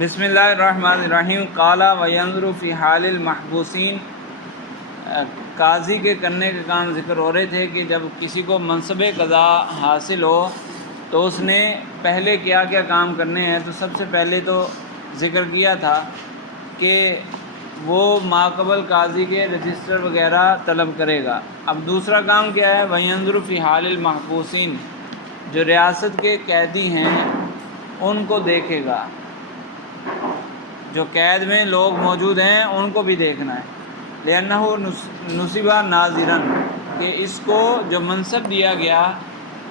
بسم اللہ الرحمن الرحیم۔ قال وینظر فی حال المحبوسین، قاضی کے کرنے کے کام ذکر ہو رہے تھے کہ جب کسی کو منصب قضا حاصل ہو تو اس نے پہلے کیا کیا کام کرنے ہیں۔ تو سب سے پہلے تو ذکر کیا تھا کہ وہ ماقبل قاضی کے رجسٹر وغیرہ طلب کرے گا۔ اب دوسرا کام کیا ہے؟ وینظر فی حال المحبوسین، جو ریاست کے قیدی ہیں ان کو دیکھے گا، جو قید میں لوگ موجود ہیں ان کو بھی دیکھنا ہے۔ لِأَنَّهُ نُصِبَ نَاظِرًا، کہ اس کو جو منصب دیا گیا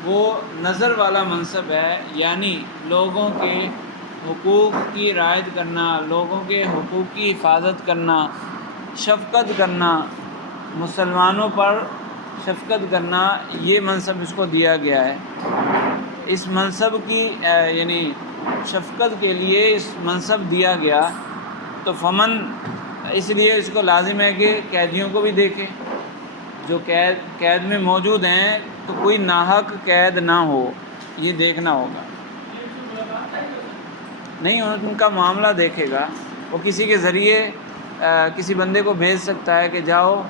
وہ نظر والا منصب ہے، یعنی لوگوں کے حقوق کی رعایت کرنا، لوگوں کے حقوق کی حفاظت کرنا، شفقت کرنا، مسلمانوں پر شفقت کرنا، یہ منصب اس کو دیا گیا ہے۔ اس منصب کی یعنی شفقت کے لیے اس منصب دیا گیا، تو فمن، اس لیے اس کو لازم ہے کہ قیدیوں کو بھی دیکھے، جو قید میں موجود ہیں تو کوئی ناحق قید نہ ہو، یہ دیکھنا ہوگا۔ نہیں، ان کا معاملہ دیکھے گا، وہ کسی کے ذریعے کسی بندے کو بھیج سکتا ہے کہ جاؤ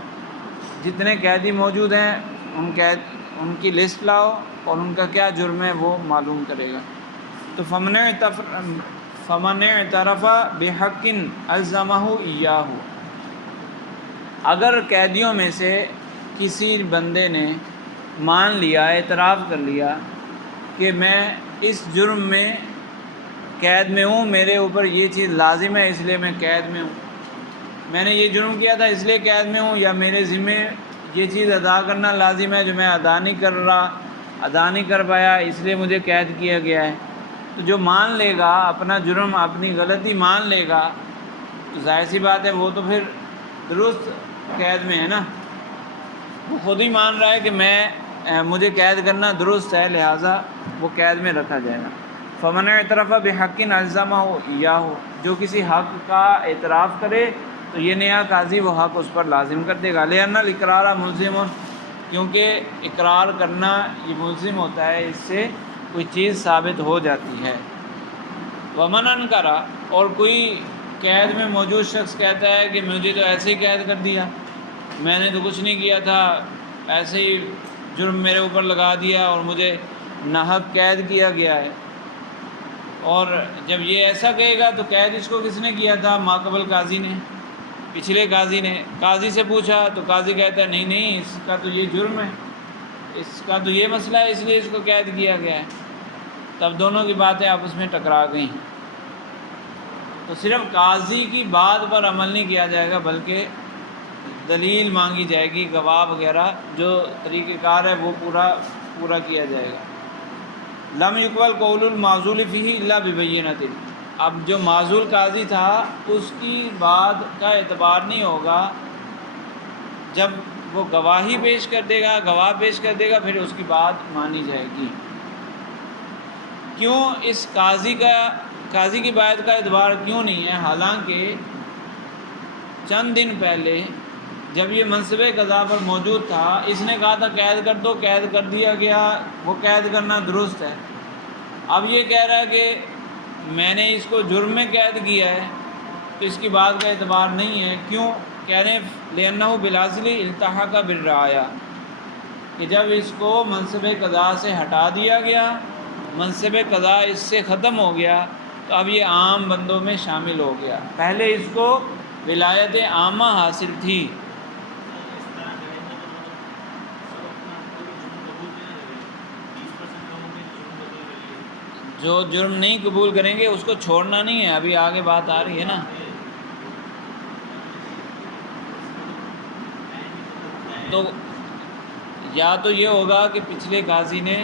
جتنے قیدی موجود ہیں ان کی لسٹ لاؤ اور ان کا کیا جرم ہے وہ معلوم کرے گا۔ تو فمن اعترف بحق الزمہ ایاہ، اگر قیدیوں میں سے کسی بندے نے مان لیا، اعتراف کر لیا کہ میں اس جرم میں قید میں ہوں، میرے اوپر یہ چیز لازم ہے اس لیے میں قید میں ہوں، میں نے یہ جرم کیا تھا اس لیے قید میں ہوں، یا میرے ذمے یہ چیز ادا کرنا لازم ہے جو میں ادا نہیں کر پایا اس لیے مجھے قید کیا گیا ہے۔ تو جو مان لے گا اپنا جرم، اپنی غلطی مان لے گا، تو ظاہر سی بات ہے وہ تو پھر درست قید میں ہے نا، وہ خود ہی مان رہا ہے کہ مجھے قید کرنا درست ہے، لہٰذا وہ قید میں رکھا جائے گا۔ فمن اعترف بحق الزمہ ایاہ، جو کسی حق کا اعتراف کرے تو یہ نیا قاضی وہ حق اس پر لازم کر دے گا۔ لأن الاقرار ملزم، کیونکہ اقرار کرنا یہ ملزم ہوتا ہے، اس سے کوئی چیز ثابت ہو جاتی ہے۔ ومن انکر، اور کوئی قید میں موجود شخص کہتا ہے کہ مجھے تو ایسے ہی قید کر دیا، میں نے تو کچھ نہیں کیا تھا، ایسے ہی جرم میرے اوپر لگا دیا اور مجھے ناحق قید کیا گیا ہے۔ اور جب یہ ایسا کہے گا تو قید اس کو کس نے کیا تھا؟ ماقبل قاضی نے، پچھلے قاضی نے۔ قاضی سے پوچھا تو قاضی کہتا ہے نہیں اس کا تو یہ جرم ہے، اس کا تو یہ مسئلہ ہے اس لیے اس کو قید کیا گیا ہے۔ تب دونوں کی باتیں آپس میں ٹکرا گئیں، تو صرف قاضی کی بات پر عمل نہیں کیا جائے گا بلکہ دلیل مانگی جائے گی، گواہ وغیرہ جو طریقہ کار ہے وہ پورا کیا جائے گا۔ لم یقبل قول المعزول فیہ الا ببینۃ، اب جو معزول قاضی تھا اس کی بات کا اعتبار نہیں ہوگا، جب وہ گواہی پیش کر دے گا، گواہ پیش کر دے گا پھر اس کی بات مانی جائے گی۔ کیوں اس قاضی کی بات کا اعتبار کیوں نہیں ہے؟ حالانکہ چند دن پہلے جب یہ منصب قضا پر موجود تھا اس نے کہا تھا قید کر دو، قید کر دیا گیا، وہ قید کرنا درست ہے۔ اب یہ کہہ رہا ہے کہ میں نے اس کو جرم میں قید کیا ہے تو اس کی بات کا اعتبار نہیں ہے۔ کیوں؟ کہہ رہے ہیں لأنہ بالعزل التحق بالرعایا، کہ جب اس کو منصب قضا سے ہٹا دیا گیا، منصب قضا اس سے ختم ہو گیا تو اب یہ عام بندوں میں شامل ہو گیا، پہلے اس کو ولایت عامہ حاصل تھی۔ جو جرم نہیں قبول کریں گے اس کو چھوڑنا نہیں ہے، ابھی آگے بات آ رہی ہے نا۔ تو یا تو یہ ہوگا کہ پچھلے قاضی نے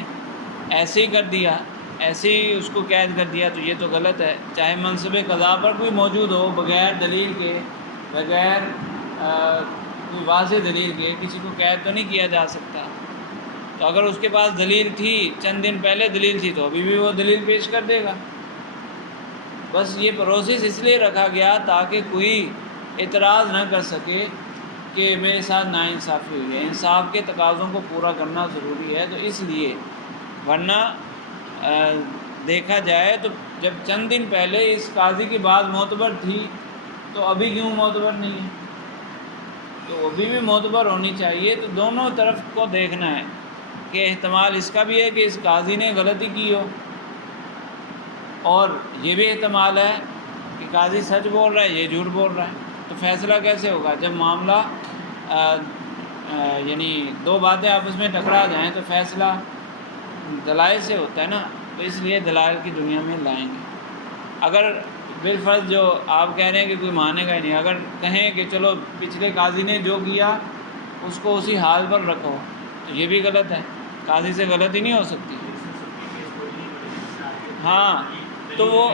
ایسے ہی کر دیا، ایسے ہی اس کو قید کر دیا، تو یہ تو غلط ہے، چاہے منصب قضا پر کوئی موجود ہو، بغیر دلیل کے، بغیر کوئی واضح دلیل کے کسی کو قید تو نہیں کیا جا سکتا۔ تو اگر اس کے پاس دلیل تھی، چند دن پہلے دلیل تھی، تو ابھی بھی وہ دلیل پیش کر دے گا۔ بس یہ پروسیس اس لیے رکھا گیا تاکہ کوئی اعتراض نہ کر سکے کہ میرے ساتھ ناانصافی ہوئی ہے، انصاف کے تقاضوں کو پورا کرنا ضروری ہے، تو اس لیے، ورنہ دیکھا جائے تو جب چند دن پہلے اس قاضی کی بات معتبر تھی تو ابھی کیوں معتبر نہیں ہے؟ تو ابھی بھی معتبر ہونی چاہیے۔ تو دونوں طرف کو دیکھنا ہے کہ احتمال اس کا بھی ہے کہ اس قاضی نے غلطی کی ہو، اور یہ بھی احتمال ہے کہ قاضی سچ بول رہا ہے، یہ جھوٹ بول رہا ہے۔ تو فیصلہ کیسے ہوگا؟ جب معاملہ یعنی دو باتیں آپس میں ٹکرا جائیں تو فیصلہ دلائل سے ہوتا ہے نا، تو اس لیے دلائل کی دنیا میں لائیں گے۔ اگر بالفرض جو آپ کہہ رہے ہیں کہ کوئی مانے گا ہی نہیں، اگر کہیں کہ چلو پچھلے قاضی نے جو کیا اس کو اسی حال پر رکھو، تو یہ بھی غلط ہے، قاضی سے غلطی نہیں ہو سکتی۔ ہاں تو وہ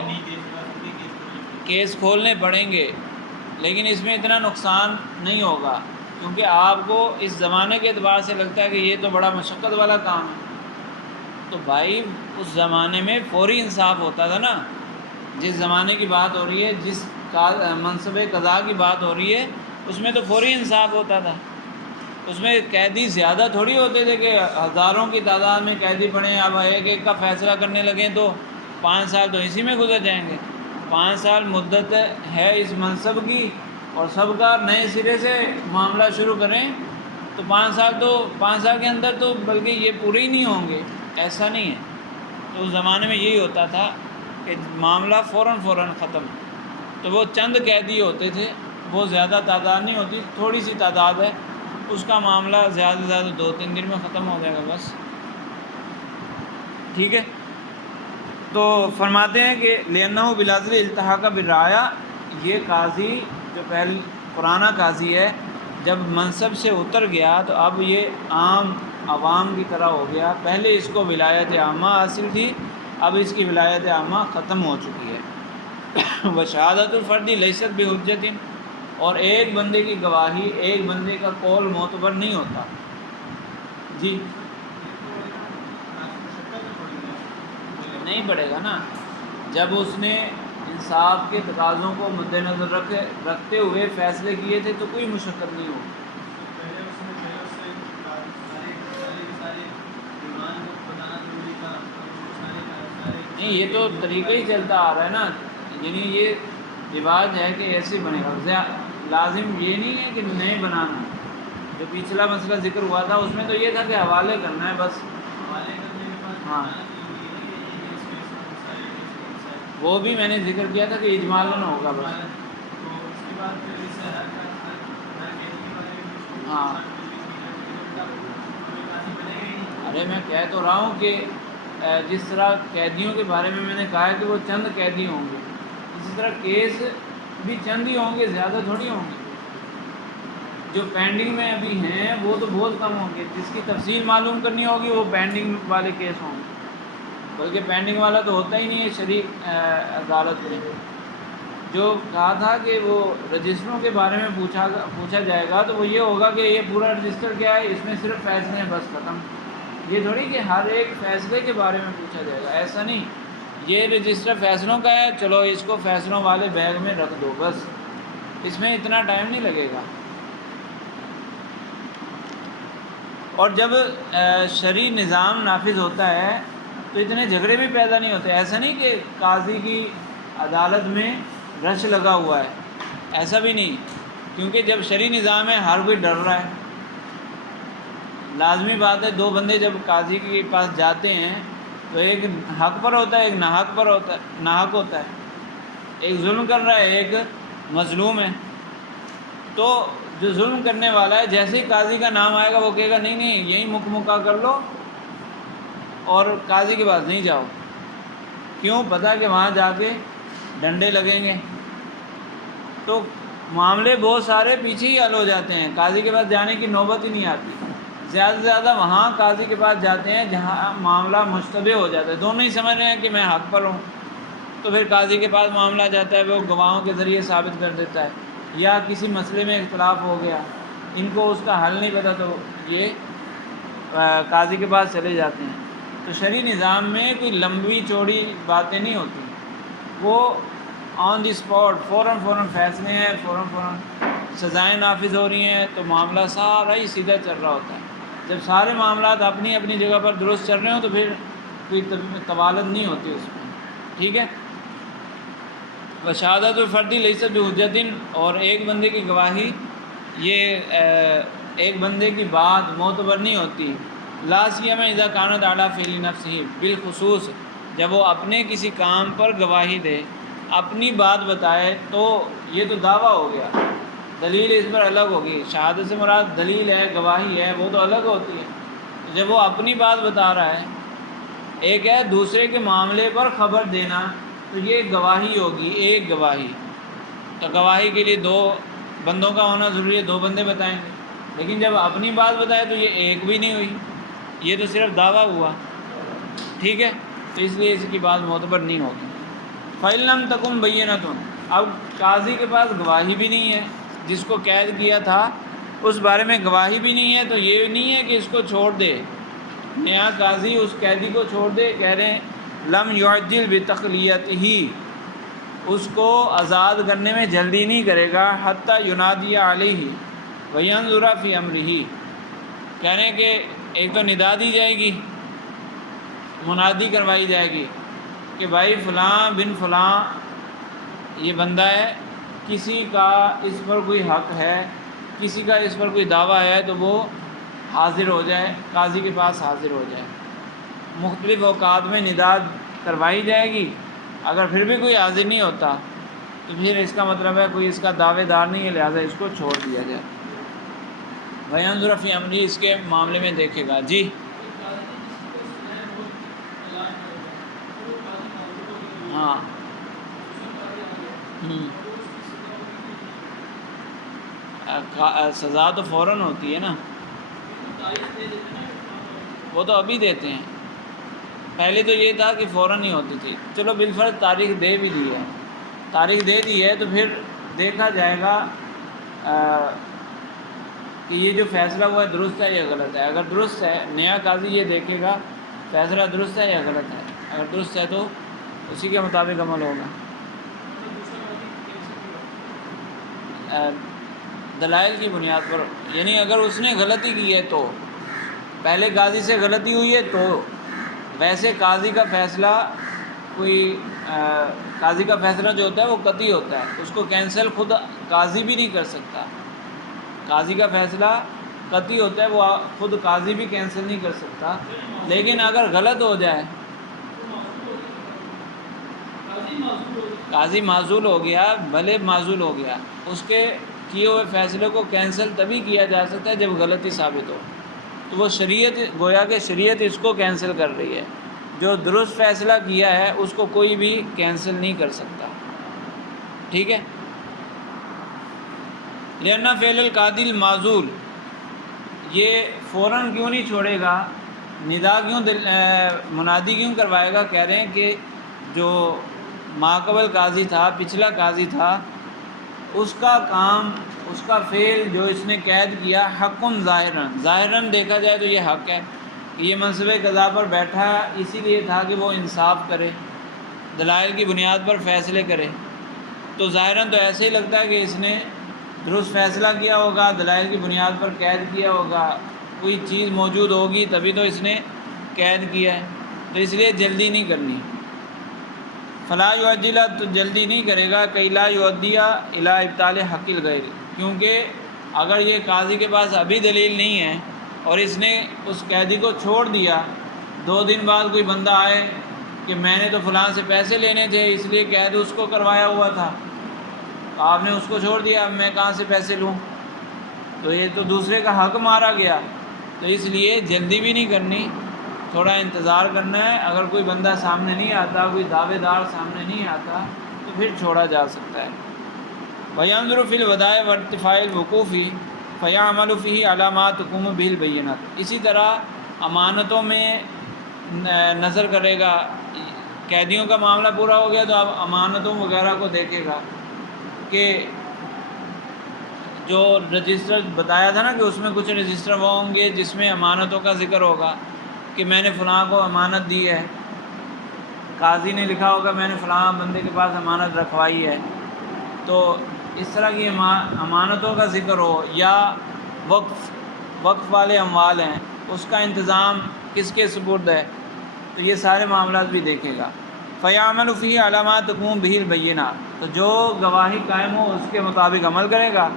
کیس کھولنے پڑیں گے، لیکن اس میں اتنا نقصان نہیں ہوگا، کیونکہ آپ کو اس زمانے کے اعتبار سے لگتا ہے کہ یہ تو بڑا مشقت والا کام ہے۔ تو بھائی اس زمانے میں فوری انصاف ہوتا تھا نا، جس زمانے کی بات ہو رہی ہے، جس منصب قضا کی بات ہو رہی ہے، اس میں تو فوری انصاف ہوتا تھا۔ اس میں قیدی زیادہ تھوڑی ہوتے تھے کہ ہزاروں کی تعداد میں قیدی پڑے ہیں، اب ایک ایک کا فیصلہ کرنے لگیں تو 5 سال تو اسی میں گزر جائیں گے۔ 5 سال مدت ہے اس منصب کی، اور سب کا نئے سرے سے معاملہ شروع کریں تو 5 سال کے اندر تو بلکہ یہ پورے ہی نہیں ہوں گے، ایسا نہیں ہے۔ تو اس زمانے میں یہی ہوتا تھا کہ معاملہ فوراً ختم۔ تو وہ چند قیدی ہوتے تھے، وہ زیادہ تعداد نہیں ہوتی، تھوڑی سی تعداد ہے، اس کا معاملہ زیادہ سے زیادہ 2-3 دن میں ختم ہو جائے گا بس، ٹھیک ہے۔ تو فرماتے ہیں کہ لِأَنَّهُ بِالْعَدْلِ الْتَحَقَ بِالرَّعَايَةِ، یہ قاضی جو پرانا قاضی ہے، جب منصب سے اتر گیا تو اب یہ عام عوام کی طرح ہو گیا۔ پہلے اس کو ولایت عامہ حاصل تھی، اب اس کی ولایت عامہ ختم ہو چکی ہے۔ وَشَهَادَةُ الْفَرْدِ لَيْسَتْ بِحُجَّةٍ، اور ایک بندے کی گواہی، ایک بندے کا قول معتبر نہیں ہوتا۔ جی نہیں پڑے گا نا، جب اس نے انصاف کے تقاضوں کو مد نظر رکھتے ہوئے فیصلے کیے تھے تو کوئی مشقت نہیں ہوگی۔ نہیں، یہ تو طریقہ ہی چلتا آ رہا ہے نا، یعنی یہ رواج ہے کہ ایسے بنے گا، لازم یہ نہیں ہے کہ نئے بنانا۔ جو پچھلا مسئلہ ذکر ہوا تھا اس میں تو یہ تھا کہ حوالے کرنا ہے بس۔ ہاں وہ بھی میں نے ذکر کیا تھا کہ اجمالاً ہوگا بس۔ ہاں ارے میں کہہ تو رہا ہوں کہ جس طرح قیدیوں کے بارے میں نے کہا ہے کہ وہ چند قیدی ہوں گے، اسی طرح کیس بھی چند ہی ہوں گے، زیادہ تھوڑی ہوں گے۔ جو پینڈنگ میں ابھی ہیں وہ تو بہت کم ہوں گے، جس کی تفصیل معلوم کرنی ہوگی وہ پینڈنگ والے کیس ہوں گے، بلکہ پینڈنگ والا تو ہوتا ہی نہیں ہے شرعی عدالت میں۔ جو کہا تھا کہ وہ رجسٹروں کے بارے میں پوچھا جائے گا تو وہ یہ ہوگا کہ یہ پورا رجسٹر کیا ہے، اس میں صرف فیصلے ہیں بس ختم۔ یہ تھوڑی کہ ہر ایک فیصلے کے بارے میں پوچھا جائے گا، ایسا نہیں۔ یہ رجسٹر فیصلوں کا ہے، چلو اس کو فیصلوں والے بیگ میں رکھ دو بس، اس میں اتنا ٹائم نہیں لگے گا۔ اور جب شرعی نظام نافذ ہوتا ہے تو اتنے جھگڑے بھی پیدا نہیں ہوتے۔ ایسا نہیں کہ قاضی کی عدالت میں رش لگا ہوا ہے، ایسا بھی نہیں، کیونکہ جب شرعی نظام ہے ہر کوئی ڈر رہا ہے۔ لازمی بات ہے، دو بندے جب قاضی کے پاس جاتے ہیں تو ایک حق پر ہوتا ہے، ایک ناحق ہوتا ہے، ایک ظلم کر رہا ہے، ایک مظلوم ہے۔ تو جو ظلم کرنے والا ہے جیسے ہی قاضی کا نام آئے گا وہ کہے گا نہیں یہیں مکہ کر لو اور قاضی کے پاس نہیں جاؤ۔ کیوں؟ پتہ کہ وہاں جا کے ڈنڈے لگیں گے، تو معاملے بہت سارے پیچھے ہی حل ہو جاتے ہیں، قاضی کے پاس جانے کی نوبت ہی نہیں آتی۔ زیادہ سے زیادہ وہاں قاضی کے پاس جاتے ہیں جہاں معاملہ مشتبہ ہو جاتا ہے، دونوں ہی سمجھ رہے ہیں کہ میں حق پر ہوں، تو پھر قاضی کے پاس معاملہ جاتا ہے، وہ گواہوں کے ذریعے ثابت کر دیتا ہے، یا کسی مسئلے میں اختلاف ہو گیا، ان کو اس کا حل نہیں پتہ تو یہ قاضی کے پاس چلے جاتے ہیں۔ تو شرعی نظام میں کوئی لمبی چوڑی باتیں نہیں ہوتی، وہ آن دی اسپاٹ فوراً فیصلے ہیں، فوراً سزائیں نافذ ہو رہی ہیں، تو معاملہ سارا ہی سیدھا چل رہا ہوتا ہے۔ جب سارے معاملات اپنی اپنی جگہ پر درست چل رہے ہوں تو پھر کوئی طوالت نہیں ہوتی اس میں، ٹھیک ہے۔ وشہادت الفردی لیست بحجۃ، اور ایک بندے کی گواہی یہ ایک بندے کی بات معتبر نہیں ہوتی، لا سیما اذا کانت علی فعل نفسہ، بالخصوص جب وہ اپنے کسی کام پر گواہی دے، اپنی بات بتائے تو یہ تو دعویٰ ہو گیا، دلیل اس پر الگ ہوگی۔ شہادت سے مراد دلیل ہے، گواہی ہے، وہ تو الگ ہوتی ہے۔ جب وہ اپنی بات بتا رہا ہے، ایک ہے دوسرے کے معاملے پر خبر دینا، تو یہ گواہی ہوگی، ایک گواہی۔ تو گواہی کے لیے دو بندوں کا ہونا ضروری ہے، دو بندے بتائیں گے، لیکن جب اپنی بات بتائے تو یہ ایک بھی نہیں ہوئی، یہ تو صرف دعویٰ ہوا، ٹھیک ہے، تو اس لیے اس کی بات معتبر نہیں ہوگی۔ فَإِن لَمْ تَكُنْ بَيِّنَةٌ، اب قاضی کے پاس گواہی بھی نہیں ہے، جس کو قید کیا تھا اس بارے میں گواہی بھی نہیں ہے، تو یہ نہیں ہے کہ اس کو چھوڑ دے، نیا قاضی اس قیدی کو چھوڑ دے، کہہ رہے ہیں لم یعجل بتخلیتہ، اس کو آزاد کرنے میں جلدی نہیں کرے گا، حتیٰ ینادی علیہ وینظر فی امرہ، کہہ رہے ہیں کہ ایک تو ندا دی جائے گی، منادی کروائی جائے گی کہ بھائی فلاں بن فلاں یہ بندہ ہے، کسی کا اس پر کوئی حق ہے، کسی کا اس پر کوئی دعویٰ ہے، تو وہ حاضر ہو جائے، قاضی کے پاس حاضر ہو جائے۔ مختلف اوقات میں ندا کروائی جائے گی، اگر پھر بھی کوئی حاضر نہیں ہوتا تو پھر اس کا مطلب ہے کوئی اس کا دعوے دار نہیں ہے، لہٰذا اس کو چھوڑ دیا جائے۔ وینظر فی امرہ، اس کے معاملے میں دیکھے گا۔ جی ہاں سزا تو فوراً ہوتی ہے نا، وہ تو ابھی دیتے ہیں، پہلے تو یہ تھا کہ فوراً ہی ہوتی تھی، چلو بالفرض تاریخ دے بھی دی ہے، تاریخ دے دی ہے تو پھر دیکھا جائے گا کہ یہ جو فیصلہ ہوا ہے درست ہے یا غلط ہے۔ اگر درست ہے، نیا قاضی یہ دیکھے گا فیصلہ درست ہے یا غلط ہے، اگر درست ہے تو اسی کے مطابق عمل ہوگا۔ دلائل کی بنیاد پر، یعنی اگر اس نے غلطی کی ہے تو پہلے قاضی سے غلطی ہوئی ہے تو ویسے قاضی کا فیصلہ قاضی کا فیصلہ جو ہوتا ہے وہ قطعی ہوتا ہے، اس کو کینسل خود قاضی بھی نہیں کر سکتا، قاضی کا فیصلہ قطعی ہوتا ہے، وہ خود قاضی بھی کینسل نہیں کر سکتا، لیکن اگر غلط ہو جائے، قاضی معزول ہو گیا، بھلے معزول ہو گیا، اس کے کیے ہوئے فیصلے کو کینسل تبھی کیا جا سکتا ہے جب غلطی ثابت ہو، تو وہ شریعت، گویا کہ شریعت اس کو کینسل کر رہی ہے، جو درست فیصلہ کیا ہے اس کو کوئی بھی کینسل نہیں کر سکتا، ٹھیک ہے۔ لأن فعل القاضی المعزول، یہ فوراً کیوں نہیں چھوڑے گا، ندا کیوں منادی کیوں کروائے گا، کہہ رہے ہیں کہ جو ماقبل قاضی تھا، پچھلا قاضی تھا، اس کا کام، اس کا فعل جو اس نے قید کیا، حق ظاہراً دیکھا جائے تو یہ حق ہے کہ یہ منصب قضا پر بیٹھا اسی لیے تھا کہ وہ انصاف کرے، دلائل کی بنیاد پر فیصلے کرے، تو ظاہراً تو ایسے ہی لگتا ہے کہ اس نے درست فیصلہ کیا ہوگا، دلائل کی بنیاد پر قید کیا ہوگا، کوئی چیز موجود ہوگی تبھی تو اس نے قید کیا ہے، تو اس لیے جلدی نہیں کرنی۔ فلا یعجل، تو جلدی نہیں کرے گا، کہ لا یؤدی الی ابطال حق الغیر، کیونکہ اگر یہ قاضی کے پاس ابھی دلیل نہیں ہے اور اس نے اس قیدی کو چھوڑ دیا، 2 دن بعد کوئی بندہ آئے کہ میں نے تو فلاں سے پیسے لینے تھے اس لیے قید اس کو کروایا ہوا تھا، آپ نے اس کو چھوڑ دیا، اب میں کہاں سے پیسے لوں، تو یہ تو دوسرے کا حق مارا گیا، تو اس لیے جلدی بھی نہیں کرنی، تھوڑا انتظار کرنا ہے، اگر کوئی بندہ سامنے نہیں آتا، کوئی دعوے دار سامنے نہیں آتا تو پھر چھوڑا جا سکتا ہے۔ وَيَنظُرُ فِي الْوَدَائِعِ وَارْتِفَاعِ الْوُقُوفِ فَيَعْمَلُ فِيهِ عَلَىٰ مَا تَقُومُ بِهِ الْبَيِّنَةُ، اسی طرح امانتوں میں نظر کرے گا، قیدیوں کا معاملہ پورا ہو گیا تو اب امانتوں وغیرہ کو دیکھے گا کہ جو رجسٹر بتایا تھا نا کہ اس میں کچھ رجسٹر وہ ہوں گے جس میں امانتوں کا ذکر ہوگا کہ میں نے فلاں کو امانت دی ہے، قاضی نے لکھا ہوگا میں نے فلاں بندے کے پاس امانت رکھوائی ہے، تو اس طرح کی امانتوں کا ذکر ہو، یا وقف والے اموال ہیں اس کا انتظام کس کے سپرد ہے، تو یہ سارے معاملات بھی دیکھے گا۔ فیعمل فیہ علی ما تقوم بہ البینۃ، تو جو گواہی قائم ہو اس کے مطابق عمل کرے گا،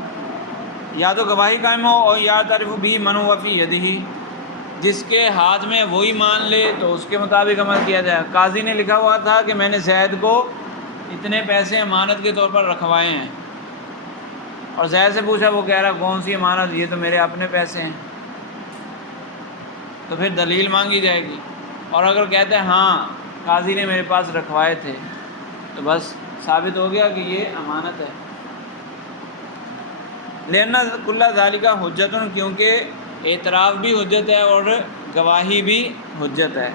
یا تو گواہی قائم ہو اور یا تعرف بہ من هو فی یدہ، جس کے ہاتھ میں وہی مان لے تو اس کے مطابق عمل کیا جائے۔ قاضی نے لکھا ہوا تھا کہ میں نے زید کو اتنے پیسے امانت کے طور پر رکھوائے ہیں، اور زید سے پوچھا، وہ کہہ رہا کون سی امانت، یہ تو میرے اپنے پیسے ہیں، تو پھر دلیل مانگی جائے گی۔ اور اگر کہتے ہیں ہاں قاضی نے میرے پاس رکھوائے تھے، تو بس ثابت ہو گیا کہ یہ امانت ہے۔ لینا کل ذالک حجت، کیونکہ اعتراف بھی حجت ہے اور گواہی بھی حجت ہے۔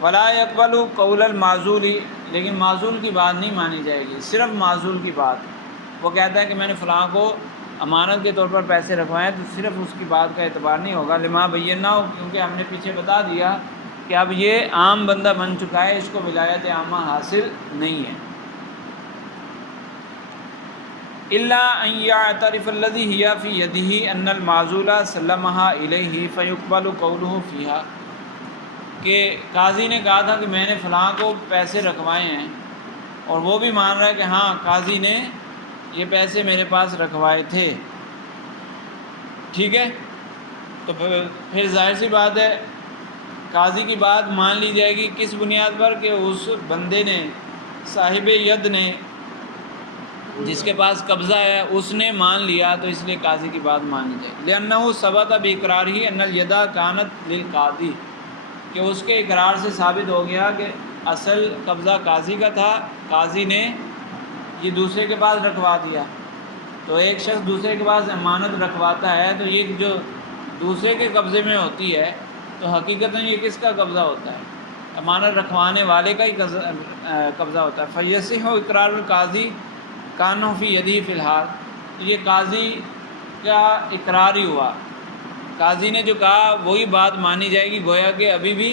ولا يقبل قول المعزول، لیکن معزول کی بات نہیں مانی جائے گی، صرف معزول کی بات۔ وہ کہتا ہے کہ میں نے فلاں کو امانت کے طور پر پیسے رکھوائے ہیں، تو صرف اس کی بات کا اعتبار نہیں ہوگا، لما بینہ، کیونکہ ہم نے پیچھے بتا دیا کہ اب یہ عام بندہ بن چکا ہے، اس کو ولایت عامہ حاصل نہیں ہے۔ الا ان یعترف الذی ہی فی یدہ ان المعزول سلمھا الیہ فیقبل قولہ فیہا، کہ قاضی نے کہا تھا کہ میں نے فلاں کو پیسے رکھوائے ہیں، اور وہ بھی مان رہا ہے کہ ہاں قاضی نے یہ پیسے میرے پاس رکھوائے تھے، ٹھیک ہے، تو پھر ظاہر سی بات ہے قاضی کی بات مان لی جائے گی، کس بنیاد پر؟ کہ اس بندے نے، صاحب ید نے، جس کے پاس قبضہ ہے، اس نے مان لیا، تو اس لیے قاضی کی بات مانی جائے۔ لأنہ ثبت بإقرارہ ان الید کانت للقاضی، کہ اس کے اقرار سے ثابت ہو گیا کہ اصل قبضہ قاضی کا تھا، قاضی نے یہ دوسرے کے پاس رکھوا دیا۔ تو ایک شخص دوسرے کے پاس امانت رکھواتا ہے، تو یہ جو دوسرے کے قبضے میں ہوتی ہے، تو حقیقتاً یہ کس کا قبضہ ہوتا ہے؟ امانت رکھوانے والے کا ہی قبضہ ہوتا ہے۔ فیصح اقرار القاضی کانہ فی یدہ فی الحال، تو یہ قاضی کا اقرار ہی ہوا، قاضی نے جو کہا وہی بات مانی جائے گی، گویا کہ ابھی بھی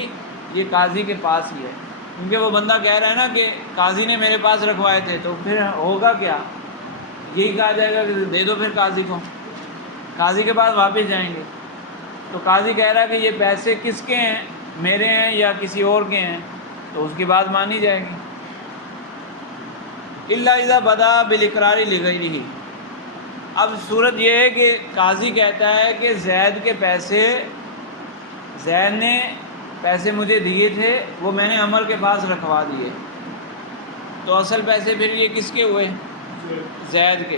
یہ قاضی کے پاس ہی ہے، کیونکہ وہ بندہ کہہ رہا ہے نا کہ قاضی نے میرے پاس رکھوائے تھے، تو پھر ہوگا کیا؟ یہی کہا جائے گا کہ دے دو پھر قاضی کو، قاضی کے پاس واپس جائیں گے۔ تو قاضی کہہ رہا ہے کہ یہ پیسے کس کے ہیں، میرے ہیں یا کسی اور کے ہیں، تو اس کی بات مانی جائے گی۔ الا اذا بدا بالاقرار لغیرہ، اب صورت یہ ہے کہ قاضی کہتا ہے کہ زید کے پیسے، زید نے پیسے مجھے دیے تھے، وہ میں نے عمر کے پاس رکھوا دیے، تو اصل پیسے پھر یہ کس کے ہوئے؟ زید کے،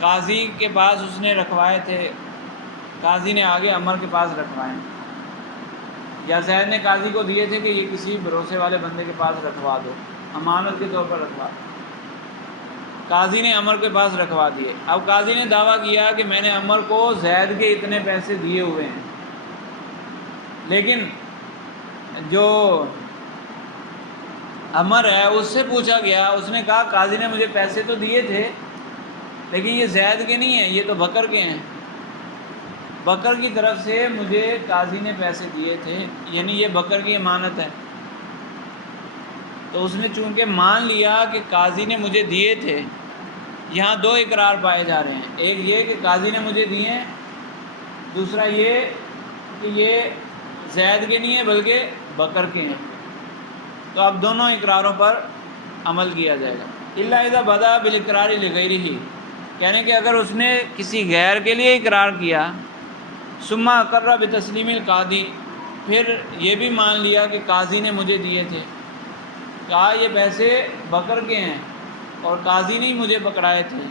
قاضی کے پاس اس نے رکھوائے تھے، قاضی نے آگے عمر کے پاس رکھوائے، یا زید نے قاضی کو دیے تھے کہ یہ کسی بھروسے والے بندے کے پاس رکھوا دو، امانت کے طور پر رکھوا دو، قاضی نے عمر کے پاس رکھوا دیے۔ اب قاضی نے دعویٰ کیا کہ میں نے عمر کو زید کے اتنے پیسے دیے ہوئے ہیں، لیکن جو عمر ہے اس سے پوچھا گیا، اس نے کہا قاضی نے مجھے پیسے تو دیے تھے، لیکن یہ زید کے نہیں ہیں، یہ تو بکر کے ہیں، بکر کی طرف سے مجھے قاضی نے پیسے دیے تھے، یعنی یہ بکر کی امانت ہے۔ تو اس نے چونکہ مان لیا کہ قاضی نے مجھے دیے تھے، یہاں دو اقرار پائے جا رہے ہیں، ایک یہ کہ قاضی نے مجھے دیے ہیں، دوسرا یہ کہ یہ زید کے نہیں ہیں بلکہ بکر کے ہیں، تو اب دونوں اقراروں پر عمل کیا جائے گا۔ الا اذا بدا بالاقرار لغیرہ، یعنی کہ اگر اس نے کسی غیر کے لیے اقرار کیا، ثم اقر بتسلیم القاضی، پھر یہ بھی مان لیا کہ قاضی نے مجھے دیے تھے، کہا یہ پیسے بکر کے ہیں اور قاضی نے ہی مجھے پکڑائے تھے،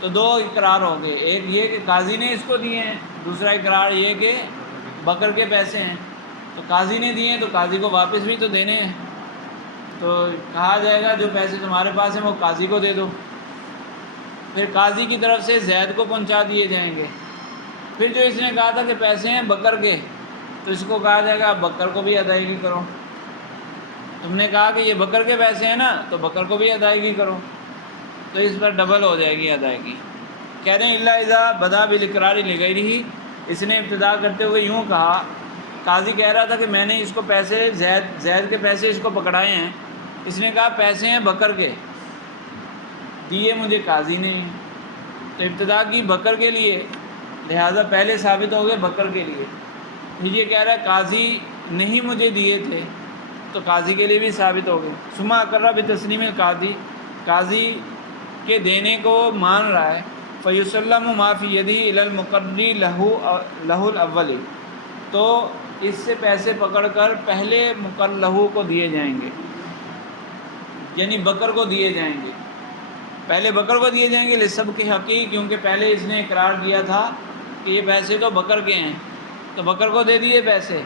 تو دو اقرار ہو گئے، ایک یہ کہ قاضی نے اس کو دیے ہیں، دوسرا اقرار یہ کہ بکر کے پیسے ہیں، تو قاضی نے دیے ہیں تو قاضی کو واپس بھی تو دینے ہیں، تو کہا جائے گا جو پیسے تمہارے پاس ہیں وہ قاضی کو دے دو، پھر قاضی کی طرف سے زید کو پہنچا دیے جائیں گے۔ پھر جو اس نے کہا تھا کہ پیسے ہیں بکر کے، تو اس کو کہا جائے گا بکر کو بھی ادائیگی کرو، تم نے کہا کہ یہ بکر کے پیسے ہیں نا، تو بکر کو بھی ادائیگی کرو، تو اس پر ڈبل ہو جائے گی ادائیگی۔ کہہ رہے ہیں الا اذا بدا بالاقرار لغیرہ، اس نے ابتدا کرتے ہوئے یوں کہا، قاضی کہہ رہا تھا کہ میں نے اس کو پیسے، زید کے پیسے اس کو پکڑائے ہیں، اس نے کہا پیسے ہیں بکر کے، دیے مجھے قاضی نے، تو ابتدا کی بکر کے لیے، لہٰذا پہلے ثابت ہو گئے بکر کے لیے، پھر یہ کہہ رہا ہے قاضی نہیں مجھے دیے تھے، تو قاضی کے لیے بھی ثابت ہو گئے۔ ثم اقر بتسلیم القاضی، قاضی کے دینے کو مان رہا ہے۔ فیسلم ما فی یدہ الی المقرری لہ الاول، تو اس سے پیسے پکڑ کر پہلے مقرر کو دیے جائیں گے، یعنی بکر کو دیے جائیں گے، پہلے بکر کو دیے جائیں گے لسب کے حقیق، کیونکہ پہلے اس نے اقرار کیا تھا کہ یہ پیسے تو بکر کے ہیں، تو بکر کو دے دیے پیسے۔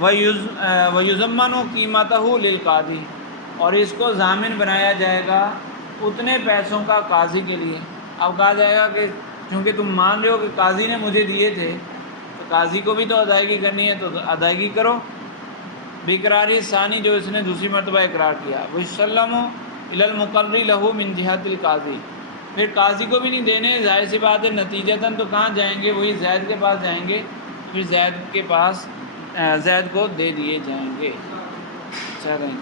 وَيُضَمَّنُ قِيمَتَهُ لِلْقَاضِي، اور اس کو ضامن بنایا جائے گا اتنے پیسوں کا قاضی کے لیے۔ اب کہا جائے گا کہ چونکہ تم مان رہے ہو کہ قاضی نے مجھے دیے تھے، تو قاضی کو بھی تو ادائیگی کرنی ہے، تو ادائیگی کرو۔ بِقراری ثانی، جو اس نے دوسری مرتبہ اقرار کیا۔ وَيُسَلَّمُ إِلَى الْمُقَرِّ لَهُ مِنْ جِهَةِ الْقَاضِي، پھر قاضی کو بھی نہیں دینے، ظاہر سی بات ہے نتیجتاً تو کہاں جائیں گے، وہی زید کے پاس جائیں گے، پھر زید کے پاس زید کو دے دیے جائیں گے۔ چلیں